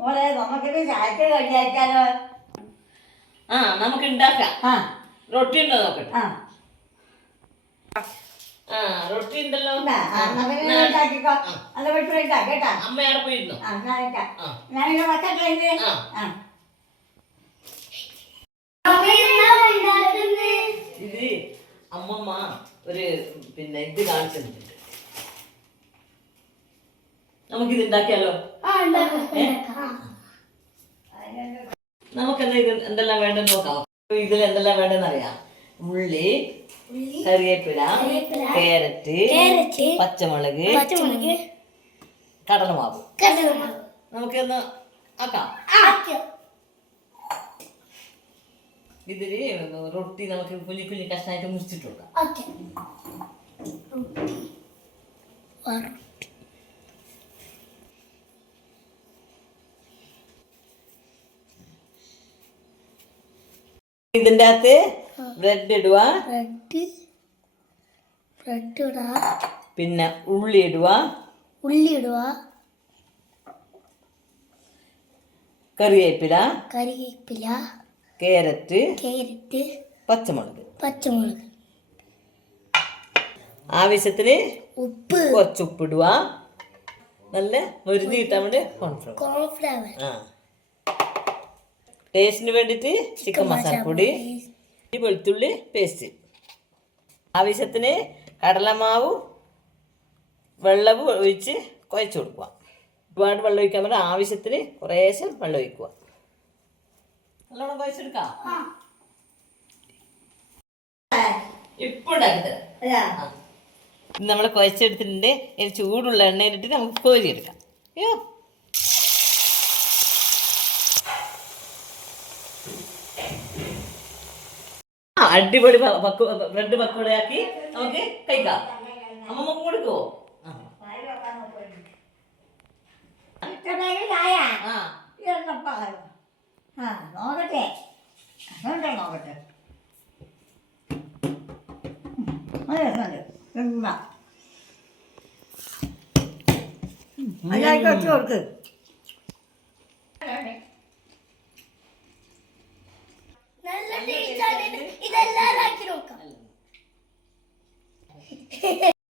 മോളെ നമുക്കിത് ചായക്ക് കഴിക്കാലോ ആ നമുക്ക് ഉണ്ടാക്കാം ആ. റൊട്ടി ഉണ്ടോ നോക്കട്ടെ ആ. ആ റൊട്ടി ഉണ്ടല്ലോ. ആ, എന്നാ പിന്നെ ഉണ്ടാക്കിക്കോ. അത് വിട്ട് വയ്ക്കാം കേട്ടാ? അമ്മ അവിടെ പോയിരുന്നു? ആ ആ. ഞാനിങ്ങനെ വച്ചട്ടെ ആ. ആ. ഇത് അമ്മമ്മ ഒരു പിന്നെ ഇത് കാണിച്ചിട്ടുണ്ട് നമുക്കിത് ഉണ്ടാക്കിയാലോ നമുക്ക് എന്താ ഇത്? എന്തെല്ലാം വേണ്ടെന്ന് നോക്കാം. ഇതിൽ എന്തെല്ലാം വേണ്ടെന്ന് അറിയാം ഉള്ളി കറിവേപ്പില കേരറ്റ് പച്ചമുളക് കടല കടലമാവ്. നമുക്കൊന്ന് ആക്കാം. ഇതിൽ റൊട്ടി നമുക്ക് കുഞ്ഞി കുഞ്ഞി കഷ്ണമായിട്ട് മുറിച്ചിട്ട് ഇതിന്റെ അകത്ത് ബ്രെഡ് ഇടുക. ബ്രെഡ് ബ്രെഡ് ഇടുക പിന്നെ ഉള്ളി ഇടുക. ഉള്ളി ഇടുക. കറിവേപ്പില. കറിവേപ്പില. കാരറ്റ് കാരറ്റ് പച്ചമുളക്. പച്ചമുളക്. ആവശ്യത്തിന് ഉപ്പ്. കുറച്ച് ഇടുക. നല്ല മുരിഞ്ഞ് കിട്ടാൻ വേണ്ടി കോൺഫ്ലവർ കോൺഫ്ലവർ ആ. ടേസ്റ്റിന് വേണ്ടിയിട്ട് ചിക്കൻ മസാലപ്പൊടി വെളുത്തുള്ളി പേസ്റ്റ്. ആവശ്യത്തിന് കടലമാവ് വെള്ളവും ഒഴിച്ച് കുഴച്ച് കൊടുക്കുക. ഒരുപാട് വെള്ളം ഒഴിക്കാൻ പറ്റും ആവശ്യത്തിന് കുറേശ്ശെ വെള്ളം ഒഴിക്കുക. നല്ലോണം കുഴച്ചെടുക്കാം? ഇപ്പൊ നമ്മൾ കുഴച്ചെടുത്തിട്ടുണ്ട്. ചൂടുള്ള എണ്ണയിലിട്ട് നമുക്ക് കോരിയെടുക്കാം അയ്യോ. അടിപൊളി ബ്രെഡ് പക്കോടയാക്കി നമുക്ക് കഴിക്കാം. അമ്മ കൊടുക്കുവോ നോക്കട്ടെ. നോക്കട്ടെ? അയാൾക്ക് വെച്ച് കൊടുക്ക്. നല്ല ടേസ്റ്റ് ഇതെല്ലാം ആക്കി നോക്കാം.